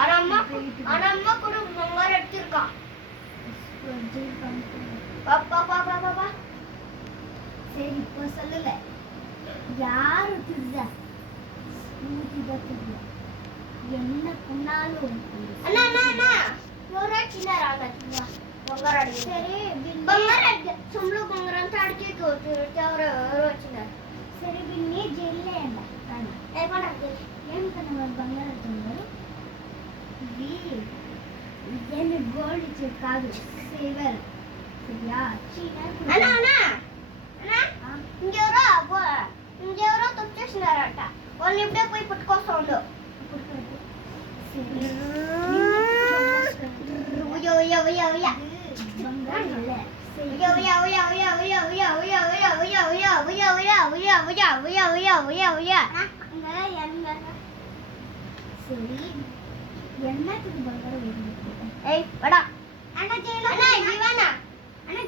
ஆனா அம்மா கூட பங்காரம் எடுத்திருக்கா. பாப்பா சரி இப்போ சொல்லல யாரு திருடா என்ன பண்ணாலும் அண்ணா அண்ணா அண்ணா ఎవరో చిన్నారా అన్న బంగారం అడిగి సరే బంగారం అడిగి సొమ్ములు బంగారం అడిగి ఎవరు వచ్చినారు. సరే వీళ్ళని జైల్లో ఏమన్నా ఏం కన్నా బంగారం తొందరు ఇదేమి గోల్డ్ ఇచ్చేది కాదు సిల్వర్ సరియా అన్నా అన్నా అన్నా ఇంకెవరో తొచ్చేసినారట. వాళ్ళు ఇప్పుడే పోయి పట్టుకొస్తా ఉండు. என்னத்துக்கு బంగారం ఏయ్ వడా అన్న జీవన అన్న